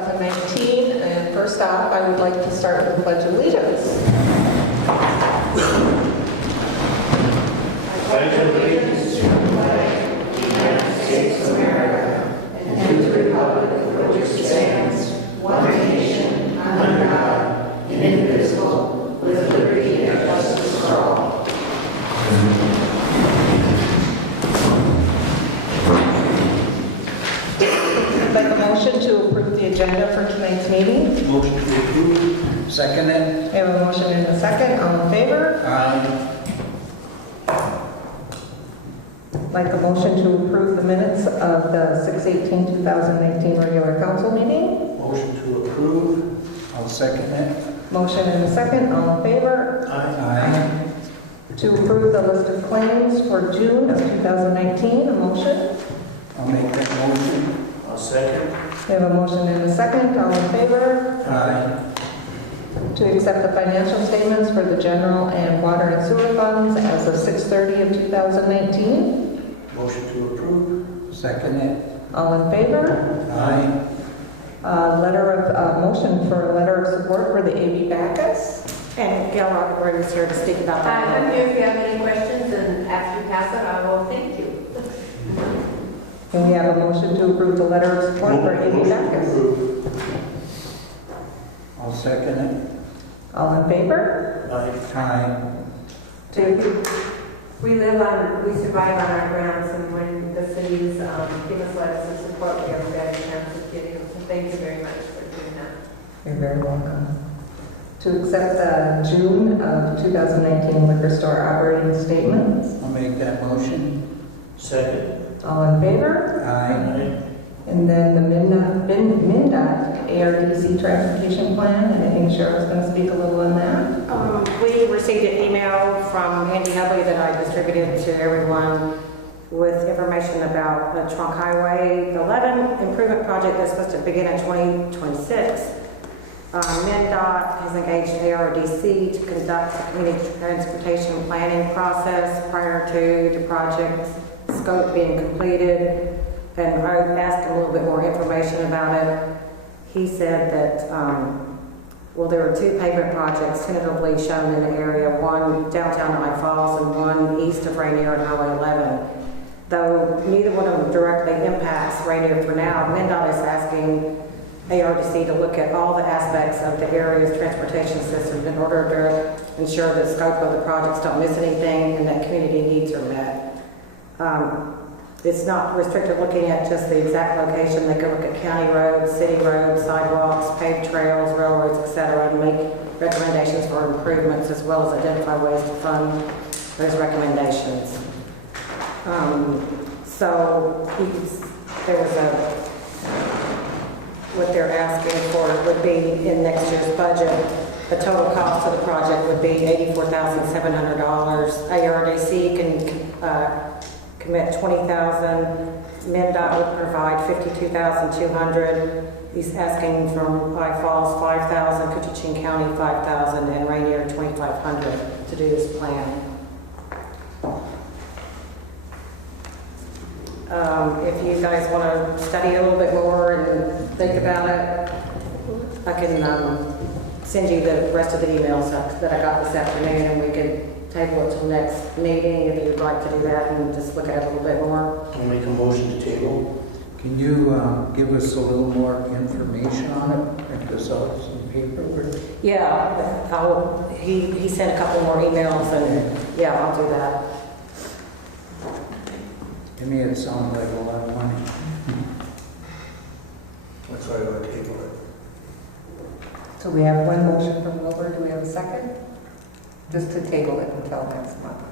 2019. And first off, I would like to start with the Pledge of Allegiance. Pledge allegiance to the flag of the United States of America and to the republic for which it stands, one nation, under God, indivisible, with liberty and justice for all. I'd like a motion to approve the agenda for tonight's meeting. Motion to approve. Second it. We have a motion and a second. All in favor? Aye. I'd like a motion to approve the minutes of the 6/18/2019 regular council meeting. Motion to approve. I'll second it. Motion and a second. All in favor? Aye. To approve the list of claims for June of 2019. A motion. I'll make that motion. I'll second. We have a motion and a second. All in favor? Aye. To accept the financial statements for the general and water and sewer funds as of 6/30 of 2019. Motion to approve. Second it. All in favor? Aye. Motion for a letter of support for the A.B. Backus. And Gail Rockefeller is here to speak about that. I'm here if you have any questions, and after you pass it, I will thank you. Can we have a motion to approve the letter of support for A.B. Backus? I'll second it. All in favor? Aye. We survive on our grounds, and when the cities give us letters of support, we have a better chance of getting them. So thank you very much for doing that. You're very welcome. To accept the June of 2019 liquor store operating statements. I'll make that motion. Second. All in favor? Aye. And then the MnDOT ARDC transportation plan, and I think Cheryl's going to speak a little on that. We received an email from Andy Hubley that I distributed to everyone with information about the Trunk Highway 11 improvement project that's supposed to begin in 2026. MnDOT has engaged ARDC to conduct a community transportation planning process prior to the project's scope being completed. And I asked him a little bit more information about it. He said that, there are two pavement projects tentatively shown in the area, one downtown Niagara Falls and one east of Ranier and Highway 11. Though neither one of them directly impacts Ranier for now, MnDOT is asking ARDC to look at all the aspects of the area's transportation system in order to ensure that the scope of the projects don't miss anything and that community needs are met. It's not restricted looking at just the exact location. They can look at county roads, city roads, sidewalks, paved trails, railroads, etc., and make recommendations for improvements as well as identify ways to fund those recommendations. What they're asking for would be in next year's budget. The total cost of the project would be $84,700. ARDC can commit $20,000. MnDOT would provide $52,200. He's asking from Niagara Falls $5,000, Coochin County $5,000, and Ranier $2,500 to do this plan. If you guys want to study a little bit more and think about it, I can send you the rest of the emails that I got this afternoon, and we could table it till next meeting if you'd like to do that and just look at it a little bit more. I'll make a motion to table. Can you give us a little more information on it? Print this out, some paperwork? Yeah, he sent a couple more emails, and yeah, I'll do that. To me, it sounds like a lot of money. That's why I would table it. So we have one motion from Wilbur. Do we have a second? Just to table it until next month.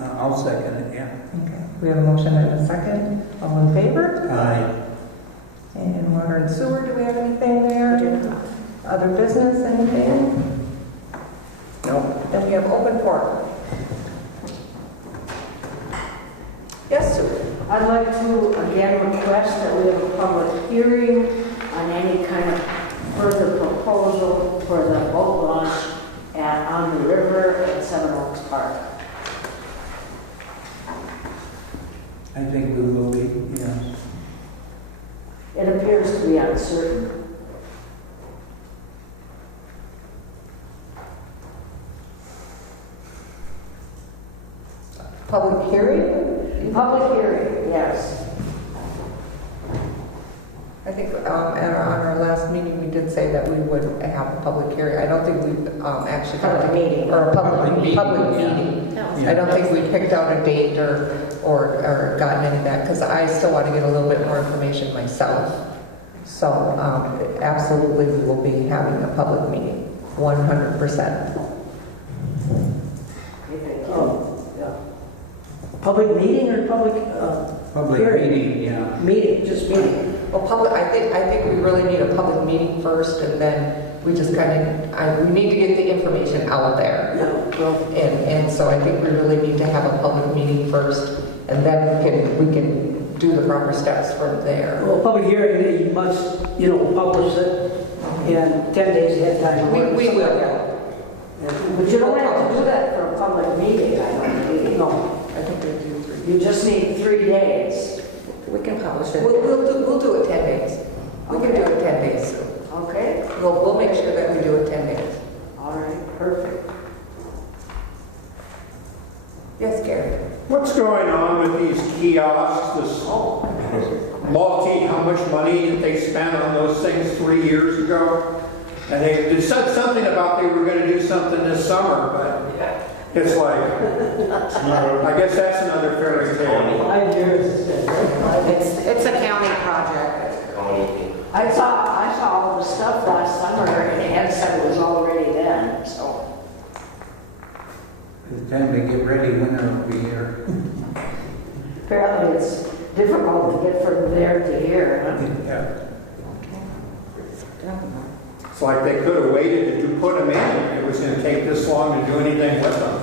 I'll second it, yeah. Okay. We have a motion and a second. All in favor? Aye. And water and sewer, do we have anything there? We do not. Other business, anything? No. Then we have open forum. Yes, sir. I'd like to again request that we have a public hearing on any kind of further proposal for the boat launch on the river at Seven Oaks Park. I think we will be, yes. It appears to be uncertain. Public hearing? Public hearing, yes. I think on our last meeting, we did say that we would have a public hearing. I don't think we actually got Public meeting. or a public Public meeting. Yeah. I don't think we picked out a date or gotten any of that, because I still want to get a little bit more information myself. So absolutely, we will be having a public meeting, 100%. Yeah. Public meeting or public, Public hearing? meeting, yeah. Meeting, just meeting. Well, I think we really need a public meeting first, and then we just kind of, we need to get the information out there. Yeah, well, And so I think we really need to have a public meeting first, and then we can do the proper steps from there. well, public hearing, you must, publish it in 10 days ahead of time. We will. But you don't have to do that for a public meeting, I don't think. No, I think we do 3. You just need 3 days. We can publish it. We'll do it 10 days. We can do it 10 days. Okay? We'll make sure that we do it 10 days. All right, perfect. Yes, Gary? What's going on with these kiosks, this how much money that they spent on those things 3 years ago? And they said something about they were gonna do something this summer, but it's like, I guess that's another fairy tale. 5 years. It's a county project. I saw all the stuff last summer and Ed said it was already done, so. It's time to get ready, winter will be here. Apparently it's difficult to get from there to here, huh? Yeah. It's like they could have waited to put them in. It was gonna take this long to do anything with them.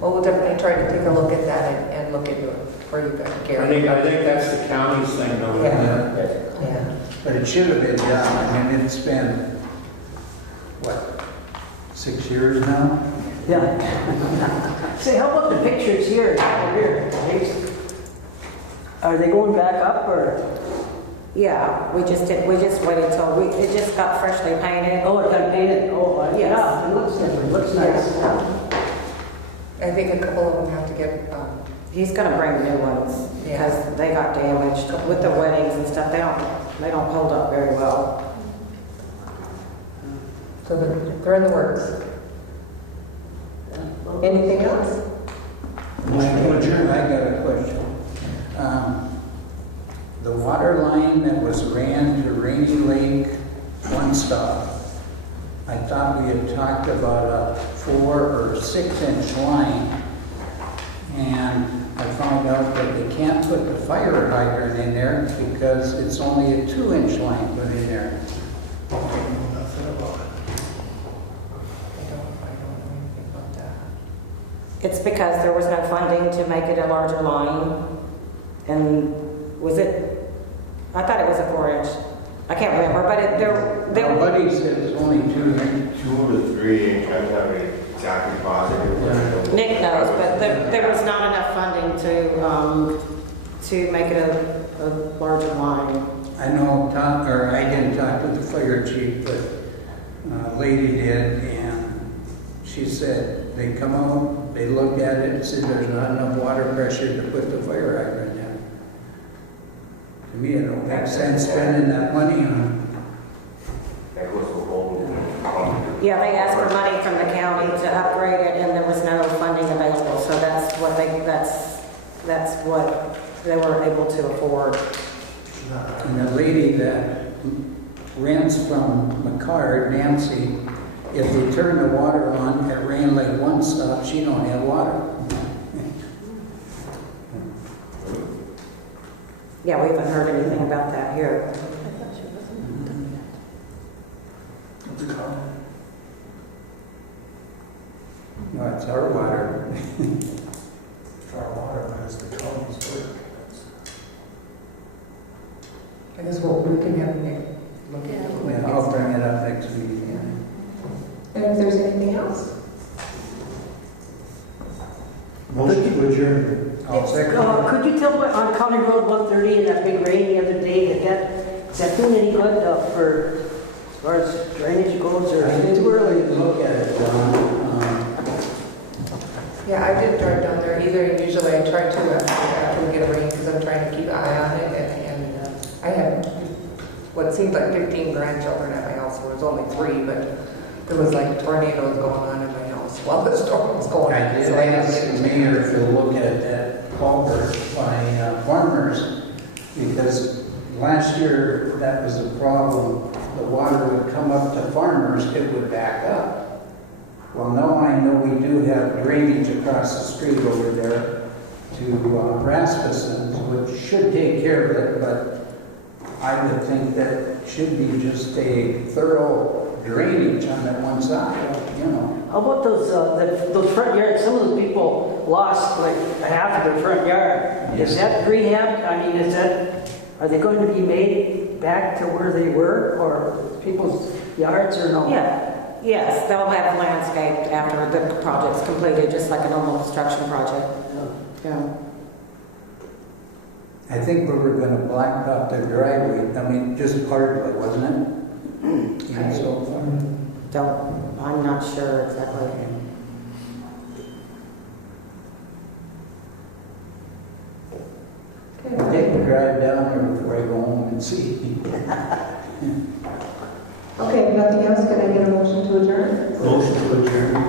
Well, we'll definitely try to take a look at that and look into it for you guys, Gary. I think that's the county's thing, though. Yeah. But it should have been done. I mean, it's been, what, 6 years now? Yeah. Say, how about the pictures here? Are they going back up or? Yeah, we just waited till, it just got freshly painted. Oh, it got painted? Oh, Yes. yeah, it looks different, looks nice. I think a couple of them have to get, He's gonna bring new ones, Yeah. because they got damaged with the weddings and stuff. They don't hold up very well. so they're in the works. Anything else? I got a question. The water line that was ran to Rainy Lake, one stop, I thought we had talked about a 4 or 6 inch line, and I found out that they can't put the fire hydrant in there because it's only a 2 inch line put in there. I don't know nothing about it. I don't know anything about that. It's because there was no funding to make it a larger line. And I thought it was a 4 inch. I can't remember, but My buddy said it's only 2 inch. 2 to 3 inch, I'm not exactly positive. Nick knows, but there was not enough funding to make it a larger line. I know I didn't talk to the fire chief, but a lady did, and she said they come out, they looked at it and said there's not enough water pressure to put the fire hydrant in. To me, it don't make sense spending that money on That goes for whole. Yeah, they asked for money from the county to upgrade it, and there was no funding available, so that's what they were able to afford. And the lady that rents from McCard, Nancy, if they turn the water on at Rain Lake one stop, she don't have water. Yeah, we haven't heard anything about that here. What's it called? No, it's our water. It's our water, but it's the county's work. I guess we can have Nick look into it. Yeah, I'll bring it up next week. And if there's anything else? Motion to adjourn. Could you tell what, on County Road 130 and that big rain the other day, is that doing any good for, as far as drainage goes, or? It's too early to look at it, John. Yeah, I didn't drive down there either, and usually I try to after we get a rain, because I'm trying to keep an eye on it, and I had what seemed like 15 grandchildren at my house, there was only 3, but there was like tornadoes going on in my house while the storm was going I on. did So I had ask to the mayor to look at that culvert by farmers, because last year that was a problem. The water would come up to farmers, it would back up. Well, now I know we do have drainage across the street over there to Rasmussen's, which should take care of it, but I would think that it should be just a thorough drainage on that one side, you know. How about those front yards? Some of those people lost like half of their front yard. Is that rehab? I mean, are they going to be made back to where they were, or people's yards, or no? Yeah, yes, they'll have landscaped after the project's completed, just like a normal construction project. Yeah. I think we were gonna blacktop the driveway, I mean, just part of it, wasn't it? And so, I'm not sure exactly. I'll take a drive down there before I go home and see. Okay, nothing else, can I get a motion to adjourn? Motion to adjourn.